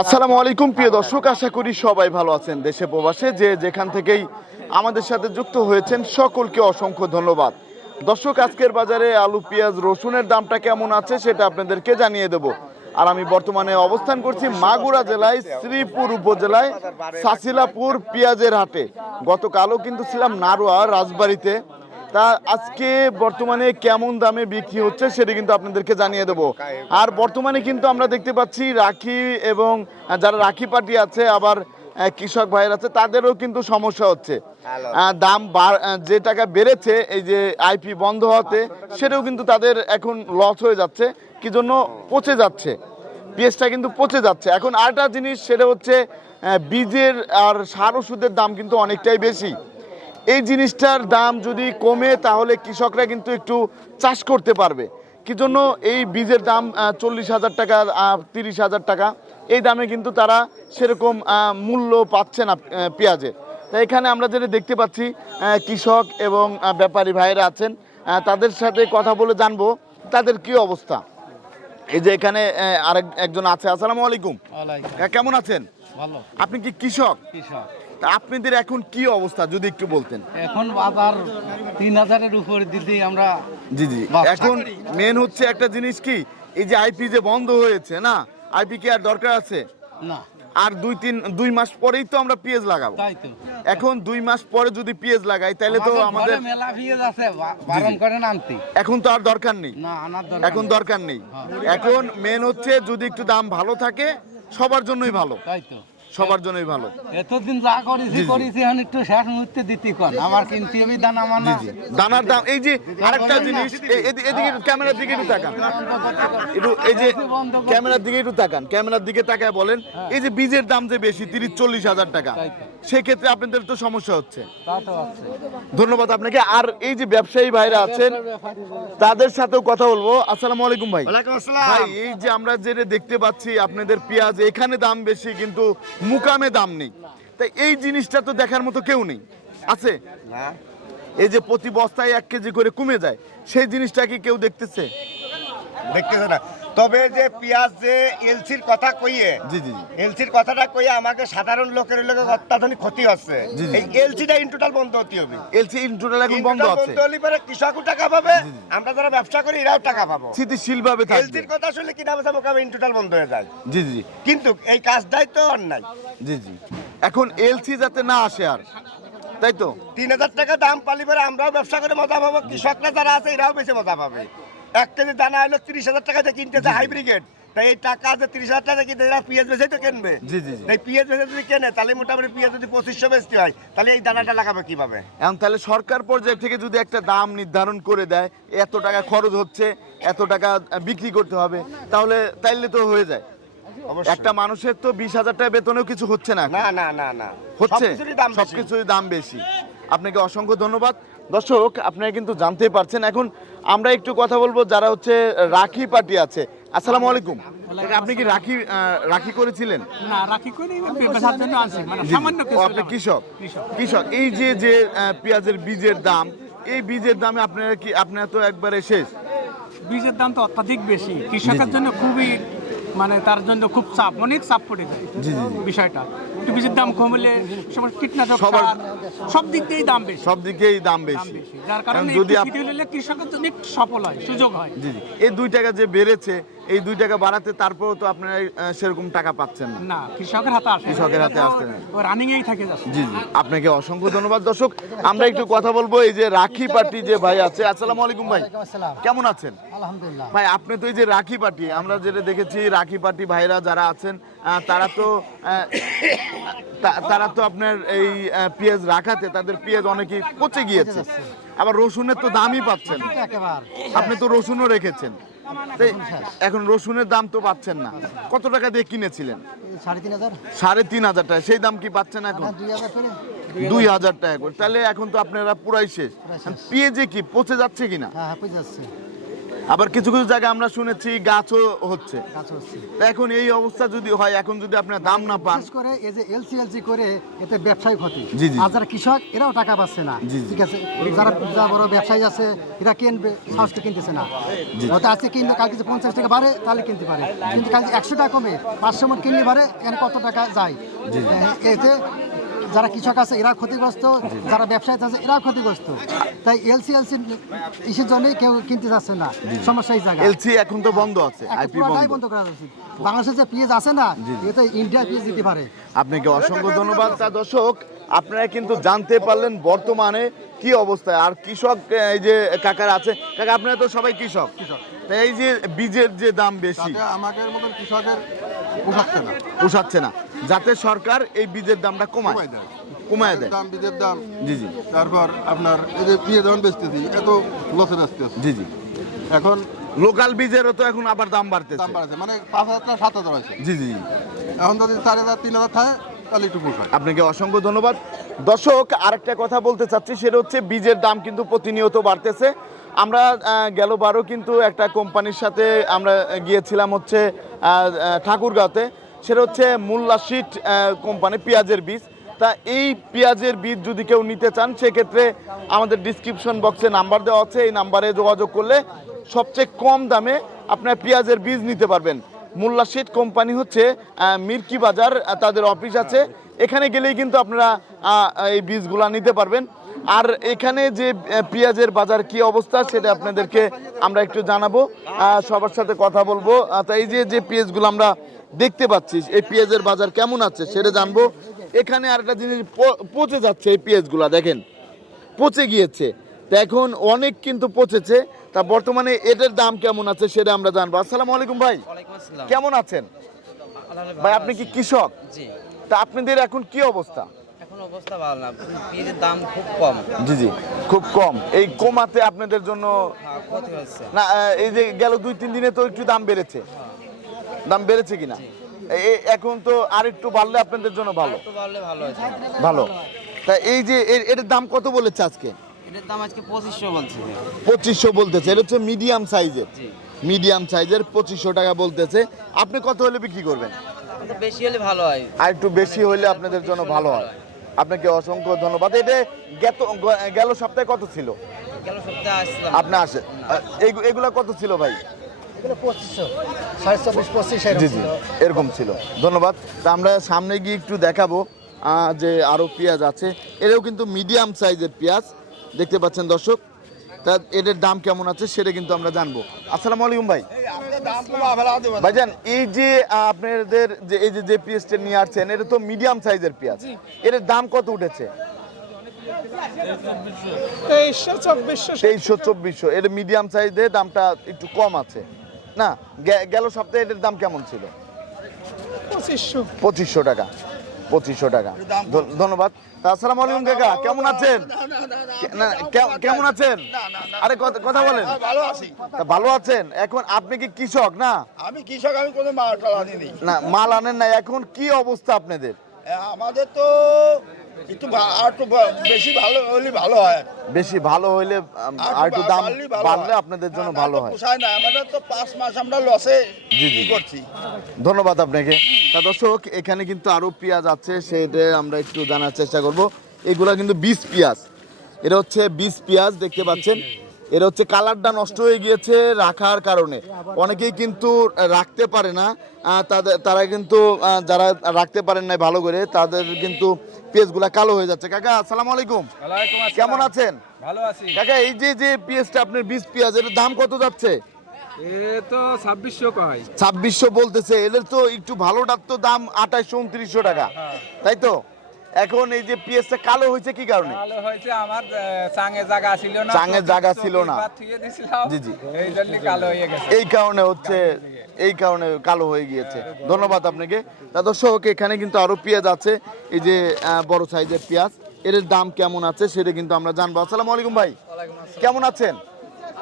আসসালামু আলাইকুম, প্রিয় দর্শক, আশা করি সবাই ভালো আছেন দেশে প্রবাসে, যে যেখান থেকেই আমাদের সাথে যুক্ত হয়েছেন, সকলকে অসংখ্য ধন্যবাদ। দর্শক, আজকের বাজারে আলু, পেঁয়াজ, রসুনের দামটা কেমন আছে সেটা আপনাদেরকে জানিয়ে দেব। আর আমি বর্তমানে অবস্থান করছি মাগুরা জেলায়, শ্রীপুর উপজেলায় সাসিলাপুর পেঁয়াজের হাটে। গতকালও কিন্তু ছিলাম নারোয়া, রাজবাড়িতে। তা আজকে বর্তমানে কেমন দামে বিক্রি হচ্ছে সেটা কিন্তু আপনাদেরকে জানিয়ে দেবো। আর বর্তমানে কিন্তু আমরা দেখতে পাচ্ছি রাখি এবং যারা রাখি পার্টি আছে আবার কৃষক ভাইয়ের আছে তাদেরও কিন্তু সমস্যা হচ্ছে। দাম যে টাকা বেড়েছে এই যে আইপি বন্ধ হওয়াতে সেটাও কিন্তু তাদের এখন লস হয়ে যাচ্ছে। কি জন্য? পচে যাচ্ছে। পেঁয়াজটা কিন্তু পচে যাচ্ছে। এখন আরেকটা জিনিস সেটা হচ্ছে বীজের আর সার ওষুধের দাম কিন্তু অনেকটাই বেশি। এই জিনিসটার দাম যদি কমে তাহলে কৃষকরা কিন্তু একটু চাষ করতে পারবে। কি জন্য? এই বীজের দাম চল্লিশ হাজার টাকা তিরিশ হাজার টাকা। এই দামে কিন্তু তারা সেরকম মূল্য পাচ্ছে না পেঁয়াজের তাই এখানে আমরা যেটা দেখতে পাচ্ছি কৃষক এবং ব্যাপারী ভাইরা আছেন। তাদের সাথে কথা বলে জানব তাদের কি অবস্থা। এই যে এখানে আরেক একজন আছে। আসসালামু আলাইকুম। কেমন আছেন? ভালো। আপনি কি কৃষক? কৃষক। তা আপনাদের এখন কি অবস্থা যদি একটু বলতেন? এখন বাজার তিন হাজারের উপরে দিতে আমরা জি জি। এখন মেন হচ্ছে একটা জিনিস কি এই যে আইপি যে বন্ধ হয়েছে না? আইপি কি আর দরকার আছে? না। আর দুই তিন দুই মাস পরেই তো আমরা পেঁয়াজ লাগাবো। তাই তো। এখন দুই মাস পরে যদি পেঁয়াজ লাগাই তাহলে তো আমাদের মেলা ভিড় আছে বারণ করে আনতে। এখন তো আর দরকার নেই। না আনার দরকার এখন দরকার নেই। এখন মেন হচ্ছে যদি একটু দাম ভালো থাকে সবার জন্যই ভালো। তাই তো। সবার জন্যই ভালো। এতদিন যা করেছি। করেছি এখন একটু শেষ মুহূর্তে দিতে কর আমার কিন্তু আমি দানা মানা দানার দাম এই যে আরেকটা জিনিস এদিকে ক্যামেরার দিকে একটু তাকান। একটু এই যে ক্যামেরার দিকে একটু তাকান। ক্যামেরার দিকে তাকায় বলেন এই যে বীজের দাম যে বেশি তিরিশ চল্লিশ হাজার টাকা। সেক্ষেত্রে আপনাদের তো সমস্যা হচ্ছে। ধন্যবাদ আপনাকে। আর এই যে ব্যবসায়ী ভাইরা আছেন তাদের সাথেও কথা বলব। আসসালামু আলাইকুম ভাই। ভাই এই যে আমরা যেটা দেখতে পাচ্ছি আপনাদের পেঁয়াজ এখানে দাম বেশি কিন্তু মুকামে দাম নেই। তাই এই জিনিসটা তো দেখার মতো কেউ নেই। আছে? এই যে প্রতি বস্তায় এক কেজি করে কমে যায় সেই জিনিসটা কি কেউ দেখতেছে? দেখতেছে না? তবে যে পেঁয়াজ যে এলসির কথা কইয়ে জি জি। এলসির কথাটা কইয়ে আমাকে সাধারণ লোকের লোকের অত্যাধুনিক ক্ষতি হচ্ছে। এই এলসিটা ইন টোটাল বন্ধ হতে হবে। এলসি ইন টোটাল এখন বন্ধ আছে। বন্ধ হলে পরে কৃষকও টাকা পাবে। আমরা যারা ব্যবসা করি এরাও টাকা পাবো। স্থিতিশীল ভাবে থাকবে। এলসির কথা শুনলে কিনা বেচা মোকামে ইন টোটাল বন্ধ হয়ে যায়। জি জি। কিন্তু এই কাজটাই তো অন্যায়। জি জি। এখন এলসি যাতে না আসে আর তাই তো? তিন হাজার টাকা দাম পালি পরে আমরাও ব্যবসা করে মজা পাবো কৃষকরা যারা আছে এরাও বেশি মজা পাবে। এক কেজি দানা হলো তিরিশ হাজার টাকা দিয়ে কিনতেছে হাইব্রিগেড তাই এই টাকা যে তিরিশ হাজার টাকা কিনতে এরা পিএস বেচেই তো কিনবে। জি, জি, জি। এই পিএস বেচে যদি কেনে তাহলে মোটামুটি পিএস যদি পঁচিশশো বেচতে হয় তাহলে এই দানাটা লাগাবে কীভাবে? এখন তাহলে সরকার পর্যায় থেকে যদি একটা দাম নির্ধারণ করে দেয় এত টাকা খরচ হচ্ছে এত টাকা বিক্রি করতে হবে তাহলে তাইলে তো হয়ে যায়। একটা মানুষের তো বিশ হাজার টাকা বেতনেও কিছু হচ্ছে না। না না না না। হচ্ছে। সবকিছুরই দাম বেশি। সবকিছুরই দাম বেশি। আপনাকে অসংখ্য ধন্যবাদ। দর্শক আপনারা কিন্তু জানতেই পারছেন এখন আমরা একটু কথা বলব যারা হচ্ছে রাখি পার্টি আছে। আসসালামু আলাইকুম। আপনি কি রাখি রাখি করেছিলেন? না রাখি করে মানে সামান্য আপনি কৃষক। কৃষক। কৃষক। এই যে যে পেঁয়াজের বীজের দাম এই বীজের দামে আপনারা কি আপনারা তো একবারে শেষ? বীজের দাম তো অত্যাধিক বেশি। কৃষকের জন্য খুবই মানে তার জন্য খুব চাপ অনেক চাপ পড়ে যায় বিষয়টা। একটু বীজের দাম কমলে কীটনাশক সবার- সব দিক দিয়েই দাম বেশি। সব দিকেই দাম বেশি। যার কারণে যদি কৃষকের জন্য সফল হয় সুযোগ হয়। জি জি। এই দুই টাকা যে বেড়েছে এই দুই টাকা বাড়াতে তারপরেও তো আপনারা সেরকম টাকা পাচ্ছেন না। না কৃষকের হাতে আসে কৃষকের হাতে আসে না। রানিং এই থাকে যাচ্ছে জি জি। আপনাকে অসংখ্য ধন্যবাদ। দর্শক আমরা একটু কথা বলব এই যে রাখি পার্টি যে ভাই আছে। আসসালামু আলাইকুম ভাই। কেমন আছেন? আলহামদুলিল্লাহ। ভাই আপনি তো এই যে রাখি পার্টি আমরা যেটা দেখেছি রাখি পার্টি ভাইরা যারা আছেন আহ, তারা তো আহ, তারা তো আপনার এই পেঁয়াজ রাখাতে তাদের পেঁয়াজ অনেকেই পচে গিয়েছে। আবার রসুনের তো দামই পাচ্ছেন। আপনি তো রসুনও রেখেছেন। এখন রসুনের দাম তো পাচ্ছেন না। কত টাকা দিয়ে কিনেছিলেন? সাড়ে তিন হাজার। টাকা। সেই দাম কি পাচ্ছেন এখন? দুই হাজার টাকা করে। তাহলে এখন তো আপনারা পুরাই শেষ। পেঁয়াজে কি পচে যাচ্ছে কিনা? হ্যাঁ হ্যাঁ যাচ্ছে। আবার কিছু কিছু জায়গায় আমরা শুনেছি গাছও হচ্ছে। এখন এই অবস্থা যদি হয় এখন যদি আপনার দাম না পান করে এই যে এলসি এলসি করে এতে ব্যবসায় ক্ষতি। আর যারা কৃষক এরাও টাকা পাচ্ছে না। ঠিক আছে? যারা যারা বড় ব্যবসায়ী আছে এরা কিনবে সাহসকে কিনতেছে না। হয়তো আজকে কিনবে কাল কিছু পঞ্চাশ টাকা বাড়ে তাহলে কিনতে পারে। কিন্তু কাল একশো টাকা কমে পাঁচশো মন কিনলে পারে এখানে কত টাকা যায়? এতে যারা কৃষক আছে এরা ক্ষতিগ্রস্ত। যারা ব্যবসায়ী আছে এরাও ক্ষতিগ্রস্ত। তাই এলসি এলসি ইসের জন্যই কেউ কিনতে যাচ্ছে না। সমস্যা এই জায়গা এলসি এখন তো বন্ধ আছে আইপি বন্ধ। বন্ধ করা উচিত বাংলাদেশে যে পেঁয়াজ আছে না এটা ইন্ডিয়া পেঁয়াজ দিতে পারে। আপনাকে অসংখ্য ধন্যবাদ। তা দর্শক আপনারা কিন্তু জানতে পারলেন বর্তমানে কি অবস্থায় আর কৃষক এই যে কাকার আছে কাকা আপনারা তো সবাই কৃষক। তা এই যে বীজের যে দাম বেশি আমাদের মতন কৃষকের পোষাচ্ছে না। পোষাচ্ছে না। যাতে সরকার এই বীজের দামটা কমায়। কমায় দেয়। কমায় দেয়। দাম বীজের দাম। জি জি। তারপর আপনার এই যে পেঁয়াজ যখন বেচতেছি এত লসে বেচতেছি জি জি। এখন লোকাল বীজেরও তো এখন আবার দাম বাড়তেছে। দাম বাড়াচ্ছে মানে পাঁচ হাজার টাকা সাত হাজার হয়েছে। জি জি এখন যদি চার হাজার তিন হাজার থাকে তাহলে একটু পোষায়। আপনাকে অসংখ্য ধন্যবাদ। দর্শক আরেকটা কথা বলতে চাচ্ছি সেটা হচ্ছে বীজের দাম কিন্তু প্রতিনিয়ত বাড়তেছে। আমরা গেল গেলবারও কিন্তু একটা কোম্পানির সাথে আমরা গিয়েছিলাম হচ্ছে ঠাকুরগাঁওতে। সেটা হচ্ছে মোল্লাশিট কোম্পানি পেঁয়াজের বীজ। তা এই পেঁয়াজের বীজ যদি কেউ নিতে চান, সেক্ষেত্রে আমাদের ডিসক্রিপশন বক্সে নাম্বার দেওয়া আছে। এই নাম্বারে যোগাযোগ করলে সবচেয়ে কম দামে আপনার পেঁয়াজের বীজ নিতে পারবেন। মোল্লা শেঠ কোম্পানি হচ্ছে মির্কি বাজার তাদের অফিস আছে। এখানে গেলেই কিন্তু আপনারা এই বীজগুলা নিতে পারবেন। আর এখানে যে পেঁয়াজের বাজার কি অবস্থা সেটা আপনাদেরকে আমরা একটু জানাব। সবার সাথে কথা বলব। তা এই যে যে পেঁয়াজগুলো আমরা দেখতে পাচ্ছি এই পেঁয়াজের বাজার কেমন আছে সেটা জানব। এখানে আরেকটা জিনিস পচে যাচ্ছে এই পেঁয়াজগুলা দেখেন। পচে গিয়েছে। তা এখন অনেক কিন্তু পচেছে। তা বর্তমানে এটার দাম কেমন আছে সেটা আমরা জানব। আসসালামু আলাইকুম ভাই। কেমন আছেন? ভাই আপনি কি কৃষক? তা আপনাদের এখন কি অবস্থা? অবস্থা ভালো না। পেঁয়াজের দাম খুব কম। জি জি খুব কম। এই কমাতে আপনাদের জন্য হ্যাঁ, ক্ষতি হচ্ছে। না এই যে গেল দুই তিন দিনে তো একটু দাম বেড়েছে। দাম বেড়েছে কিনা? এখন তো আর একটু বাড়লে আপনাদের জন্য ভালো। ভালো তা এই যে এর- এটার দাম কত বলেছে আজকে? এটার দাম আজকে পঁচিশশো বলছে। পঁচিশশো বলতেছে। এটা হচ্ছে মিডিয়াম সাইজের। মিডিয়াম সাইজের পঁচিশশো টাকা বলতেছে। আপনি কত হলে বিক্রি করবেন? বেশি হলে ভালো হয়। আর একটু বেশি হলে আপনাদের জন্য ভালো হয়। আপনাকে অসংখ্য ধন্যবাদ। এটা গেত গেল সপ্তাহে কত ছিল? গেল সপ্তাহে আসলাম। আপনি আসে এগুলো এগুলা কত ছিল ভাই? সাড়ে চব্বিশ পঁচিশ জি জি এরকম ছিল। ধন্যবাদ। তা আমরা সামনে গিয়ে একটু দেখাবো যে আরও পেঁয়াজ আছে। এটাও কিন্তু মিডিয়াম সাইজের পেঁয়াজ। দেখতে পাচ্ছেন দর্শক তা এটার দাম কেমন আছে সেটা কিন্তু আমরা জানব। আসসালামু আলাইকুম ভাই। ভাইজান এই যে আপনাদের যে এই যে পেঁয়াজটা নিয়ে আসছেন এটা তো মিডিয়াম সাইজের পেঁয়াজ এটার দাম কত উঠেছে? তেইশশো চব্বিশশো। এর মিডিয়াম সাইজের দামটা একটু কম আছে। না গেল সপ্তাহে এটার দাম কেমন ছিল? পঁচিশশো। পঁচিশশো টাকা। পঁচিশশো টাকা। ধন্যবাদ। আসসালাম আলাইকুম কাকা। কেমন আছেন? কেমন আছেন? আরে কথা কথা বলেন। ভালো আছি ভালো আছেন? এখন আপনি কি কৃষক না? আমি কৃষক আমি কোনো মাল আনি না মাল আনেন না এখন কি অবস্থা আপনাদের? আমাদের তো আর একটু বেশি ভালো হলে ভালো হয়। বেশি ভালো হইলে আম, আর একটু দাম বাড়লে আপনাদের জন্য ভালো হয়। পোষায় না। আমাদের তো পাঁচ মাস আমরা লসে জি, জি। করছি? ধন্যবাদ আপনাকে। তা দর্শক এখানে কিন্তু আরও পেঁয়াজ আছে সেটা আমরা একটু জানার চেষ্টা করব। এগুলা কিন্তু বিষ পেঁয়াজ। এটা হচ্ছে বিষ পেঁয়াজ দেখতে পাচ্ছেন। এটা হচ্ছে কালারটা নষ্ট হয়ে গিয়েছে রাখার কারণে। অনেকেই কিন্তু রাখতে পারে না তাদের তারা কিন্তু যারা রাখতে পারেন না ভালো করে তাদের কিন্তু পেঁয়াজগুলা কালো হয়ে যাচ্ছে। কাকা আসসালামু আলাইকুম। কেমন আছেন? ভালো আছি। কাকা এই যে যে পেঁয়াজটা আপনার বিষ পেঁয়াজ এর দাম কত যাচ্ছে? ছাব্বিশশো ছাব্বিশশো বলতেছে এদের তো একটু ভালোটার তো দাম আঠাশশো উনত্রিশশো টাকা। তাই তো? এখন এই যে পেঁয়াজটা কালো হয়েছে কি কারণে? ভালো হয়েছে আমার চাঙে জায়গা ছিল না চাঙে জায়গা ছিল না। জি, জি। এই জন্য কালো হয়ে গেছে। এই কারণে হচ্ছে এই কারণে কালো হয়ে গিয়েছে। ধন্যবাদ আপনাকে। তা দর্শক এখানে কিন্তু আরও পেঁয়াজ আছে। এই যে বড় সাইজের পেঁয়াজ এর দাম কেমন আছে সেটা কিন্তু আমরা জানব। আসসালামু আলাইকুম ভাই। কেমন আছেন?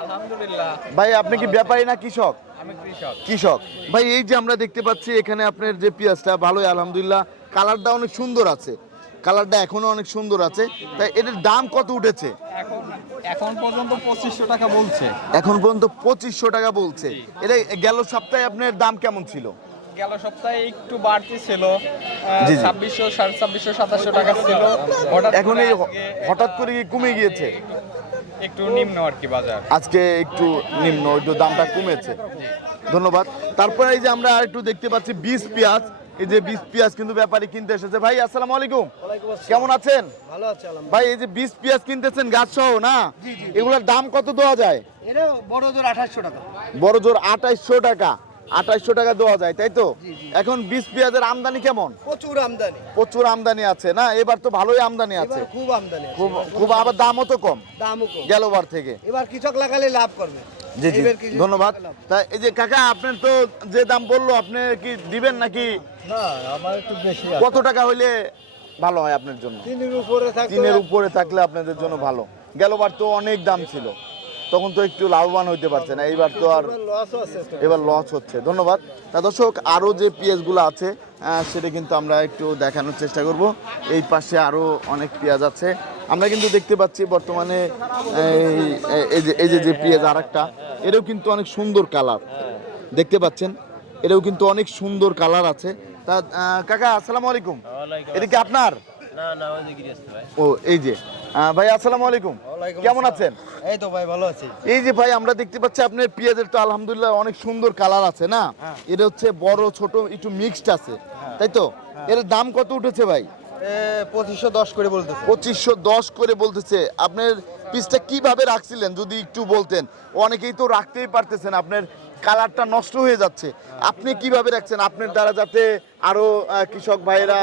আলহামদুলিল্লাহ। ভাই আপনি কি ব্যাপারী না কৃষক? আমি কৃষক। কৃষক। ভাই এই যে আমরা দেখতে পাচ্ছি এখানে আপনার যে পেঁয়াজটা ভালোই আলহামদুলিল্লাহ। কালারটা অনেক সুন্দর আছে। কালারটা এখনও অনেক সুন্দর আছে। তাই এটার দাম কত উঠেছে? এখন পর্যন্ত পঁচিশশো টাকা বলছে। এখন পর্যন্ত পঁচিশশো টাকা বলছে। এটা গেল সপ্তাহে আপনার দাম কেমন ছিল? গেল সপ্তাহে একটু বাড়তি ছিল। ছাব্বিশশো সাড়ে ছাব্বিশশো সাতাশশো টাকা ছিল। এখন এই হঠাৎ করে কমে গিয়েছে? একটু নিম্ন আর কি বাজার। আজকে একটু নিম্ন একটু দামটা কমেছে। ধন্যবাদ। তারপরে এই যে আমরা একটু দেখতে পাচ্ছি বিষ পেঁয়াজ। এই যে পেঁয়াজ কিন্তু ব্যাপারী কিনতে এসেছে। ভাই আসসালামু আলাইকুম। কেমন আছেন? ভালো আছে ভাই এই যে পেঁয়াজ কিনতেছেন গাছ সহ না এগুলোর দাম কত দেওয়া যায়? বড় জোর আঠাশশো টাকা। বড় জোর আঠাইশশো টাকা। দেওয়া যায় তাই তো? এখন বিষ পেঁয়াজের আমদানি কেমন? প্রচুর আমদানি। প্রচুর আমদানি আছে না? এবার তো ভালোই আমদানি আছে। খুব আমদানি খুব খুব আবার দামও তো কম। দামও কম। গেলবার থেকে। এবার কৃষক লাগালে লাভ করবে। জি জি। ধন্যবাদ। তা এই যে কাকা আপনার তো যে দাম বলল আপনি কি দিবেন নাকি? কত টাকা হইলে ভালো হয় আপনার জন্য? তিনের উপরে তিনের উপরে থাকলে আপনাদের জন্য ভালো। গেলবার তো অনেক দাম ছিল। তখন তো একটু লাভবান হইতে পারছে না। এইবার তো আর এবার লস হচ্ছে ধন্যবাদ। তা দর্শক আরও যে পেঁয়াজগুলো আছে সেটা কিন্তু আমরা একটু দেখানোর চেষ্টা করব। এই পাশে আরও অনেক পেঁয়াজ আছে। আমরা কিন্তু দেখতে পাচ্ছি বর্তমানে এই- যে এই যে যে পেঁয়াজ আর একটা এরও কিন্তু অনেক সুন্দর কালার। দেখতে পাচ্ছেন? এরও কিন্তু অনেক সুন্দর কালার আছে। তা কাকা আসসালামু আলাইকুম। এটা কি আপনার? ও এই যে। ভাই আসসালামু আলাইকুম। কেমন আছেন? এই তো ভাই ভালো আছি। এই যে ভাই আমরা দেখতে পাচ্ছি আপনার পেঁয়াজের তো আলহামদুলিল্লাহ অনেক সুন্দর কালার আছে না? এটা হচ্ছে বড় ছোট একটু মিক্সড আছে তাই তো? এর দাম কত উঠেছে ভাই? পঁচিশশো দশ করে বলতেছে। পঁচিশশো দশ করে বলতেছে। আপনার পিসটা কীভাবে রাখছিলেন, যদি একটু বলতেন? অনেকেই তো রাখতেই পারতেছেন, আপনার কালারটা নষ্ট হয়ে যাচ্ছে। আপনি কীভাবে রাখছেন? আপনার দ্বারা যাতে আরও কৃষক ভাইয়েরা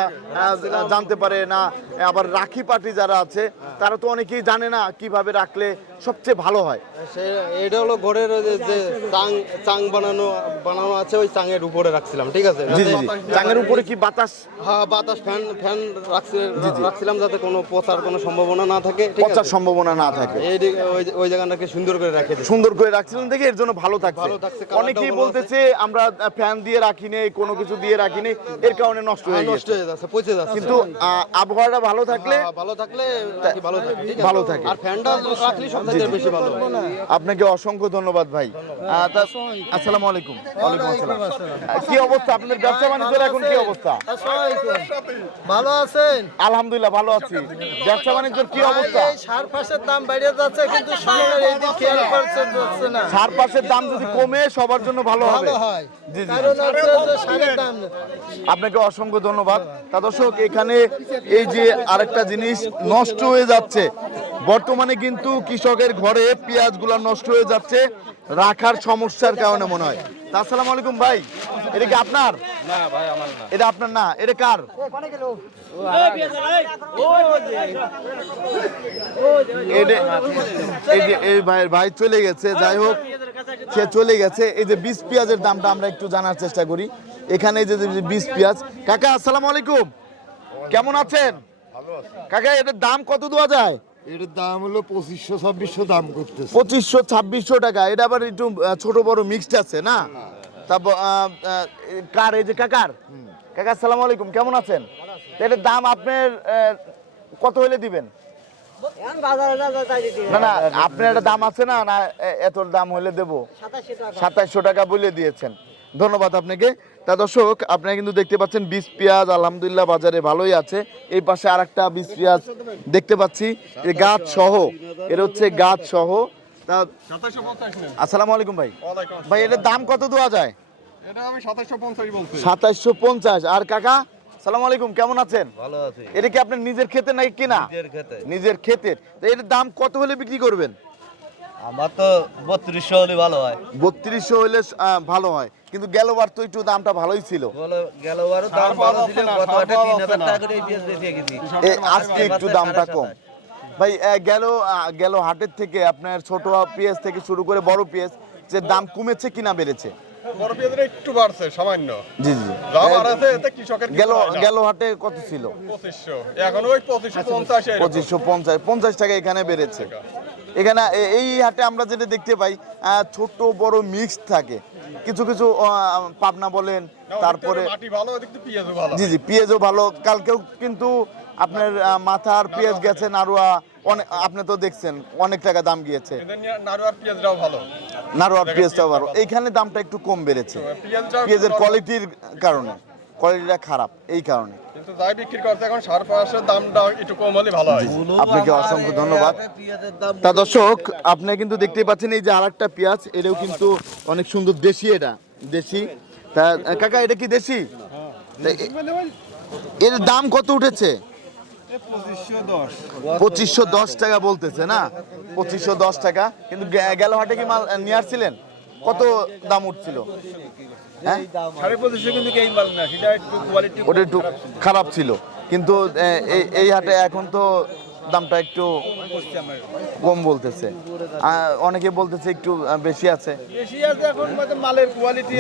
জানতে পারে না আবার রাখি পার্টি যারা আছে তারা তো অনেকেই জানে না কীভাবে রাখলে সবচেয়ে ভালো হয়। এটা হলো ঘরের যে- চাং চাং বানানো বানানো আছে ওই চাঙের উপরে রাখছিলাম ঠিক আছে। চাঙের উপরে কি বাতাস? হ্যাঁ বাতাস ফ্যান ফ্যান রাখছি রাখছিলাম যাতে কোনো পচার কোনো সম্ভাবনা না থাকে পচার সম্ভাবনা না থাকে। ওই- জায়গাটাকে সুন্দর করে রেখে সুন্দর করে রাখছিলেন দেখে এর জন্য ভালো থাকছে। অনেকেই বলতেছে আমরা ফ্যান দিয়ে রাখি নেই কোনো কিছু দিয়ে রাখি নেই। এর কারণে নষ্ট হয়ে হ্যাঁ, নষ্ট হয়ে যাচ্ছে পচে যাচ্ছে। কিন্তু আবহাওয়াটা ভালো থাকলে হ্যাঁ, ভালো থাকলে ভালো থাকে ভালো থাকে। আর ফ্যানটা রাখলে বেশি ভালো আপনাকে অসংখ্য ধন্যবাদ ভাই। আসসালামু আলাইকুম। ওয়ালাইকুম আসসালাম। কি অবস্থা আপনাদের ব্যবসা বাণিজ্যের এখন কি অবস্থা? ভালো আছেন? আলহামদুলিল্লাহ ভালো আছি। ব্যবসা বাণিজ্যের কি অবস্থা? সার পাশের দাম বেড়ে যাচ্ছে কিন্তু সরকার এই দিক খেয়াল করছে না। সার পাশের দাম যদি কমে সবার জন্য ভালো হবে। ভালো হয়। জি জি। কারণ হচ্ছে সারের দাম আপনাকে অসংখ্য ধন্যবাদ। তা দর্শক এখানে এই যে আরেকটা জিনিস নষ্ট হয়ে যাচ্ছে। বর্তমানে কিন্তু কৃষকের ঘরে পেঁয়াজগুলো নষ্ট হয়ে যাচ্ছে রাখার সমস্যার কারণে মনে হয়। আসসালামু আলাইকুম ভাই এটা কি আপনার? না ভাই আমার না। এটা আপনার না এটা কার? এই ভাই চলে গেছে যাই হোক সে চলে গেছে। এই যে বিষ পেঁয়াজের দামটা আমরা একটু জানার চেষ্টা করি। এখানে যে যে বিষ পেঁয়াজ। কাকা আসসালামু আলাইকুম। কেমন আছেন? কাকা এটার দাম কত দেওয়া যায়? এটার দাম হলো পঁচিশশো ছাব্বিশশো দাম করতেছে। পঁচিশশো ছাব্বিশশো টাকা। এটা আবার একটু ছোট বড় মিক্সড আছে না? তারপর কার এই যে কাকার? কাকা আসসালামু আলাইকুম। কেমন আছেন? এটার দাম আপনার কত হলে দিবেন? না না আপনার একটা দাম আছে না? না এত দাম হলে দেবো? সাতাইশশো টাকা বলে দিয়েছেন। ধন্যবাদ আপনাকে। তা দর্শক আপনারা কিন্তু দেখতে পাচ্ছেন বীজ পেঁয়াজ আলহামদুলিল্লাহ বাজারে ভালোই আছে। এই পাশে আরেকটা বীজ পেঁয়াজ দেখতে পাচ্ছি গাছ সহ এর হচ্ছে গাছ সহ। তা আসসালামু আলাইকুম ভাই। ভাই এটার দাম কত দেওয়া যায়? এটা সাতাশশো পঞ্চাশ আর কাকা সালাম আলাইকুম কেমন আছেন? ভালো আছে। এটা কি আপনার নিজের ক্ষেতে নাকি কিনা? খেতে নিজের ক্ষেতের। তো এটার দাম কত হলে বিক্রি করবেন? আমার তো বত্রিশশো হলে ভালো হয়। বত্রিশশো হলে ভালো হয়। কিন্তু গেলবার তো একটু দামটা ভালোই ছিল। দাম ভালো আজকে একটু দামটা কম। ভাই গেল গেল হাটের থেকে আপনার ছোট পেঁয়াজ থেকে শুরু করে বড় পেঁয়াজ যে দাম কমেছে কিনা বেড়েছে? বড় পেঁয়াজের একটু বাড়ছে সামান্য। জি জি যা বাড়াছে এতে কৃষকের গেল গেল হাটে কত ছিল? এখন ওই টাকা এখানে বেড়েছে। এখানে এই হাটে আমরা যেটা দেখতে পাই ছোট বড় মিক্সড থাকে। কিছু কিছু পাবনা বলেন তারপরে জি জি পেঁয়াজও ভালো। কালকেও কিন্তু আপনার মাথার পেঁয়াজ গেছে নারুয়া অনেক আপনি তো দেখছেন অনেক টাকা দাম গিয়েছে। এদের পেঁয়াজটাও ভালো। নারুয়ার পেঁয়াজটাও ভালো। এইখানে দামটা একটু কম বেড়েছে। পেঁয়াজের কোয়ালিটির কারণে। কোয়ালিটিটা খারাপ এই কারণে। কিন্তু যাই বিক্রি করতে এখন সার পাশের দামটা একটু কম হলে ভালো হয়। আপনাকে অসংখ্য ধন্যবাদ। তা দর্শক আপনি কিন্তু দেখতেই পাচ্ছেন এই যে আরেকটা পেঁয়াজ এটাও কিন্তু অনেক সুন্দর দেশি এটা দেশি। তা কাকা এটা কি দেশি? এর দাম কত উঠেছে? পঁচিশশো দশ। টাকা বলতেছে না? পঁচিশশো দশ টাকা। কিন্তু গেল হাটে কি মাল নিয়ে আসছিলেন? কত দাম উঠছিল? হ্যাঁ? ওটা একটু খারাপ ছিল। কিন্তু এই- হাটে এখন তো দামটা একটু কম বলতেছে। অনেকে বলতেছে একটু বেশি আছে।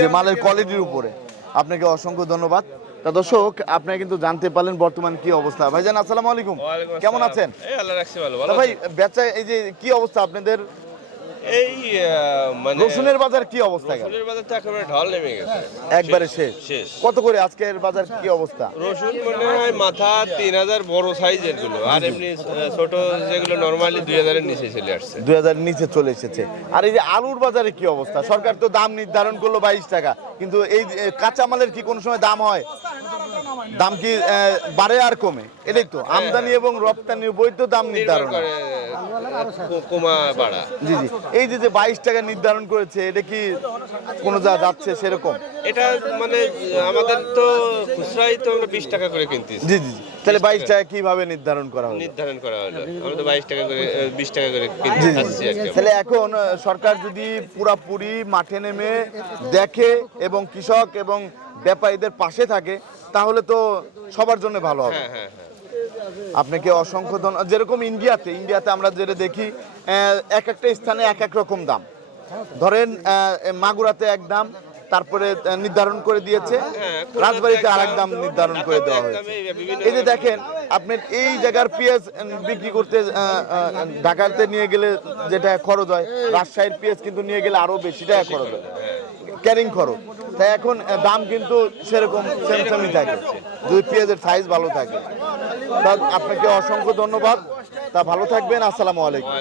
যে মালের কোয়ালিটির উপরে। আপনাকে অসংখ্য ধন্যবাদ। তা দর্শক আপনারা কিন্তু জানতে পারলেন বর্তমান কি অবস্থা। ভাইজান আসসালামু আলাইকুম। কেমন আছেন? ভাই বেচা এই যে কি অবস্থা আপনাদের? এই মানে রসুনের বাজার কি অবস্থা রসুনের বাজার তো একেবারে ঢল নেমে গেছে। একবারে শেষ শেষ। কত করে আজকের বাজার কি অবস্থা? রসুন মনে হয় মাথা তিন হাজার বড় সাইজেরগুলো। আর এমনি ছোট যেগুলো নর্মালি দুই হাজারের নিচে চলে আসছে। দুই হাজার নিচে চলে এসেছে। আর এই যে আলুর বাজারে কি অবস্থা? সরকার তো দাম নির্ধারণ করল বাইশ টাকা। কিন্তু এই কাঁচামালের কি কোনো সময় দাম হয়? দাম কি বাড়ে আর কমে? এটাই তো। আমদানি এবং রপ্তানি তো দাম নির্ধারণ। করে হয়। কমা বাড়া জি জি। এই যে যে বাইশ টাকা নির্ধারণ করেছে এটা কি কোনো যা যাচ্ছে সেরকম? এটা মানে আমাদের তো খুচরাই তো আমরা বিশ টাকা করে কিনতেছি। জি জি। তাহলে বাইশ টাকা কীভাবে নির্ধারণ করা হলো? নির্ধারণ করা হলো। আমরা তো বাইশ টাকা করে বিশ টাকা করে। তাহলে এখন সরকার যদি পুরাপুরি মাঠে নেমে দেখে এবং কৃষক এবং ব্যাপারীদের পাশে থাকে তাহলে তো সবার জন্য ভালো হবে। হ্যাঁ হ্যাঁ হ্যাঁ। আপনাকে অসংখ্য ধন্যবাদ। যেরকম ইন্ডিয়াতে ইন্ডিয়াতে আমরা যেটা দেখি এক একটা স্থানে এক এক রকম দাম। ধরেন মাগুরাতে এক দাম তারপরে নির্ধারণ করে দিয়েছে রাজবাড়িতে আরেক দাম, নির্ধারণ করে দেওয়া হয়েছে। এই যে দেখেন আপনি এই জায়গার পেঁয়াজ বিক্রি করতে ঢাকাতে নিয়ে গেলে যেটা খরচ হয় রাজশাহীর পেঁয়াজ কিন্তু নিয়ে গেলে আরও বেশি খরচ হয়। ক্যারিং খরচ। তাই এখন দাম কিন্তু সেরকম সেমসামই থাকে। যদি পেঁয়াজের সাইজ ভালো থাকে। তা আপনাকে অসংখ্য ধন্যবাদ। তা ভালো থাকবেন। আসসালামু আলাইকুম।